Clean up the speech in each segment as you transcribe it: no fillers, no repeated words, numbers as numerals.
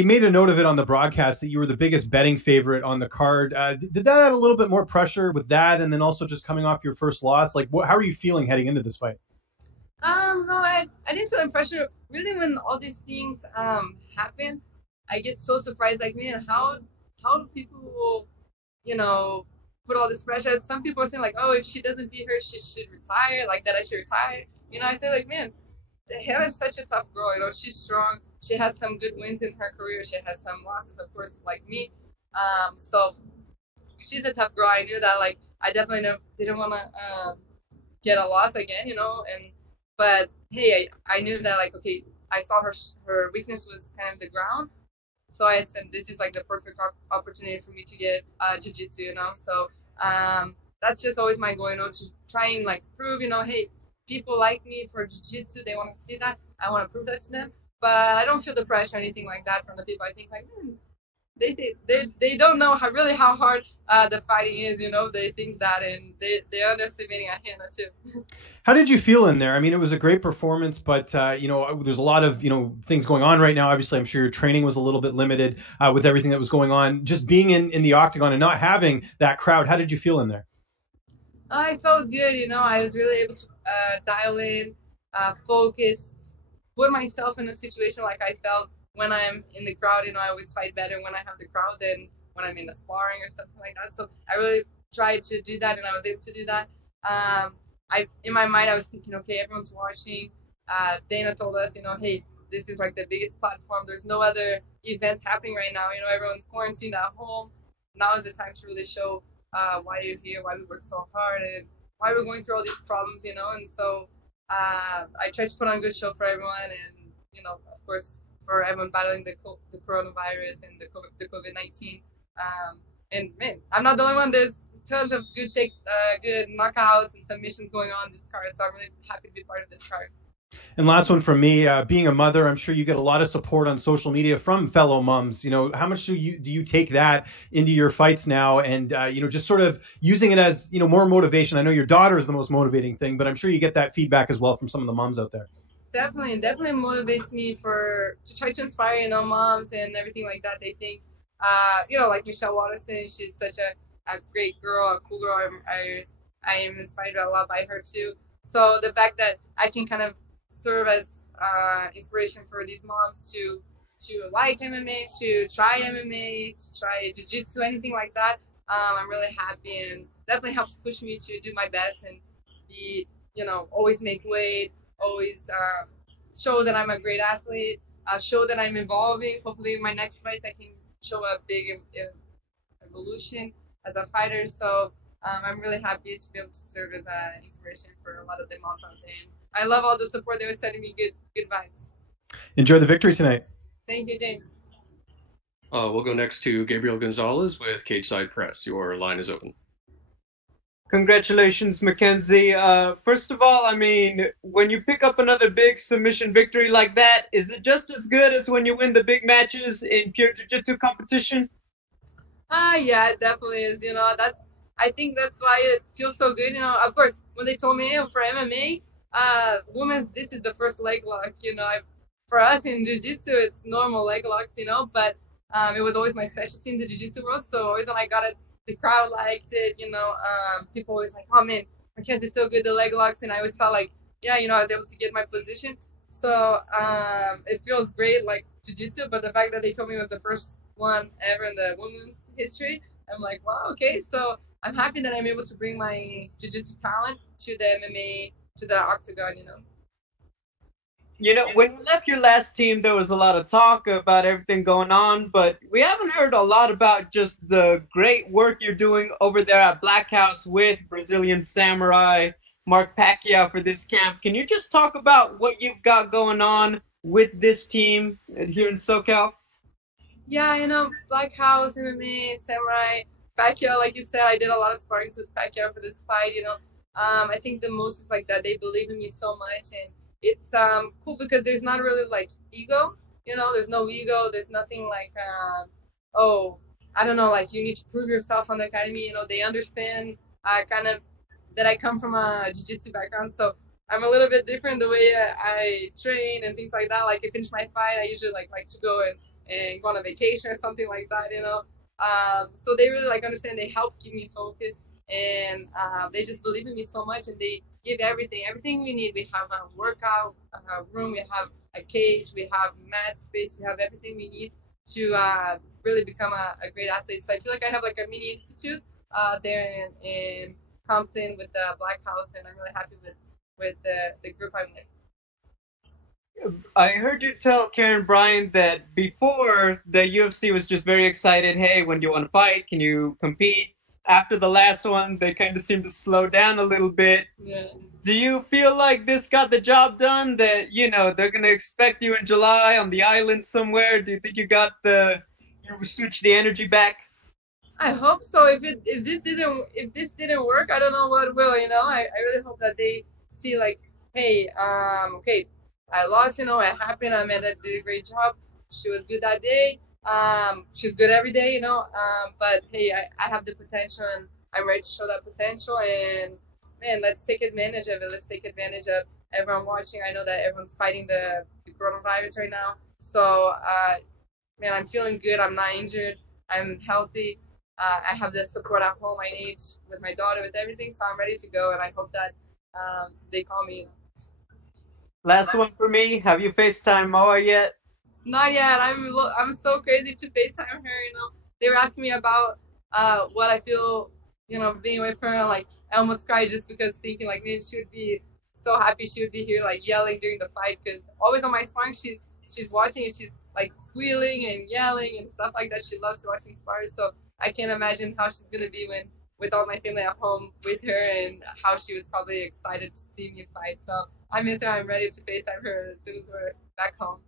You made a note of it on the broadcast that you were the biggest betting favorite on the card. Did that add a little bit more pressure with that, and then also just coming off your first loss? Like, how are you feeling heading into this fight? No, I didn't feel the pressure. Really, when all these things happen, I get so surprised. Like, man, how do people, you know, put all this pressure? Some people are saying like, oh, if she doesn't beat her, she should retire. Like that, I should retire. I say like, man, Hannah is such a tough girl. She's strong. She has some good wins in her career. She has some losses, of course, like me. So she's a tough girl. I knew that. Like, I definitely didn't want to get a loss again. And but hey, I knew that like okay, I saw her weakness was kind of the ground, so I said this is like the perfect opportunity for me to get jiu-jitsu. So that's just always my goal, to try and like prove, hey, people like me for jiu-jitsu. They want to see that. I want to prove that to them, but I don't feel the pressure or anything like that from the people. I think like they don't know how hard the fighting is. They think that, and they're underestimating Hannah too. How did you feel in there? I mean, it was a great performance, but there's a lot of things going on right now. Obviously, I'm sure your training was a little bit limited with everything that was going on. Just being in the octagon and not having that crowd, how did you feel in there? I felt good. I was really able to dial in, focus, put myself in a situation like I felt when I'm in the crowd. I always fight better when I have the crowd than when I'm in a sparring or something like that. So I really tried to do that, and I was able to do that. In my mind, I was thinking, okay, everyone's watching. Dana told us, hey, this is like the biggest platform. There's no other events happening right now. Everyone's quarantined at home. Now is the time to really show why you're here, why we work so hard, and why we're going through all these problems. And so I tried to put on a good show for everyone, and of course, for everyone battling the coronavirus and the COVID-19. And man, I'm not the only one. There's tons of good knockouts and submissions going on this card, so I'm really happy to be part of this card. And last one from me, being a mother, I'm sure you get a lot of support on social media from fellow moms. How much do you take that into your fights now, and just sort of using it as more motivation? I know your daughter is the most motivating thing, but I'm sure you get that feedback as well from some of the moms out there. Definitely motivates me to try to inspire moms and everything like that. They think like Michelle Watterson, she's such a great girl, a cool girl. I am inspired a lot by her too. So the fact that I can kind of serve as inspiration for these moms to like MMA, to try MMA, to try jiu-jitsu, anything like that. I'm really happy, and definitely helps push me to do my best and be, always make weight, always show that I'm a great athlete, show that I'm evolving. Hopefully, in my next fights, I can show a big evolution as a fighter. So I'm really happy to be able to serve as an inspiration for a lot of the moms out there. And I love all the support. They were sending me good vibes. Enjoy the victory tonight. Thank you, James. We'll go next to Gabriel Gonzalez with Cage Side Press. Your line is open. Congratulations, Mackenzie. First of all, I mean, when you pick up another big submission victory like that, is it just as good as when you win the big matches in pure jiu-jitsu competition? Yeah, it definitely is. I think that's why it feels so good. Of course, when they told me for MMA, women's, this is the first leg lock. For us in jiu-jitsu, it's normal leg locks. But it was always my specialty in the jiu-jitsu world. So always when I got it, the crowd liked it. People always like, oh man, Mackenzie's so good, the leg locks, and I always felt like, yeah, I was able to get my position. So it feels great, like jiu-jitsu. But the fact that they told me it was the first one ever in the women's history, I'm like, wow, okay. So I'm happy that I'm able to bring my jiu-jitsu talent to the MMA, to the octagon. When you left your last team, there was a lot of talk about everything going on, but we haven't heard a lot about just the great work you're doing over there at Black House with Brazilian Samurai, Mark Pacquiao for this camp. Can you just talk about what you've got going on with this team here in SoCal? Yeah, Black House, MMA, Samurai, Pacquiao, like you said, I did a lot of sparring with Pacquiao for this fight. I think the most is like that they believe in me so much, and it's cool because there's not really like ego. There's no ego. There's nothing like oh, I don't know, like you need to prove yourself on the academy. They understand kind of that I come from a jiu-jitsu background, so I'm a little bit different the way I train and things like that. Like I finish my fight, I usually like to go and go on a vacation or something like that, you know. So they really like understand. They help keep me focused, and they just believe in me so much, and they give everything we need. We have a workout room, we have a cage, we have mat space, we have everything we need to really become a great athlete. So I feel like I have like a mini institute there in Compton with the Black House, and I'm really happy with the group I'm with. I heard you tell Karen Bryant that before the UFC was just very excited. Hey, when do you want to fight? Can you compete? After the last one, they kind of seemed to slow down a little bit. Yeah. Do you feel like this got the job done? That they're gonna expect you in July on the island somewhere? Do you think you switched the energy back? I hope so. If this didn't work, I don't know what will. You know, I really hope that they see like, hey, okay, I lost. You know, it happened. Amanda did a great job. She was good that day. She's good every day. You know. But hey, I have the potential, and I'm ready to show that potential. And man, let's take advantage of it. Let's take advantage of everyone watching. I know that everyone's fighting the coronavirus right now. So, man, I'm feeling good. I'm not injured. I'm healthy. I have the support at home I need with my daughter, with everything. So I'm ready to go, and I hope that they call me. Last one for me. Have you FaceTime Moa yet? Not yet. I'm so crazy to FaceTime her. You know, they were asking me about what I feel. You know, being with her, and like I almost cried just because thinking like, man, she would be so happy. She would be here like yelling during the fight because always on my sparring, she's watching and she's like squealing and yelling and stuff like that. She loves to watch me spar. So I can't imagine how she's gonna be with all my family at home with her, and how she was probably excited to see me fight. So I miss her. I'm ready to FaceTime her as soon as we're back home.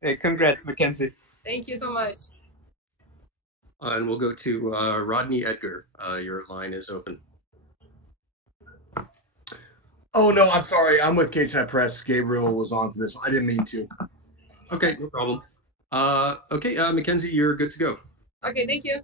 Hey, congrats, Mackenzie. Thank you so much. And we'll go to Rodney Edgar. Your line is open. Oh, no, I'm sorry. I'm with Cage Side Press. Gabriel was on for this one. I didn't mean to. Okay, no problem. Okay, Mackenzie, you're good to go. Okay, thank you.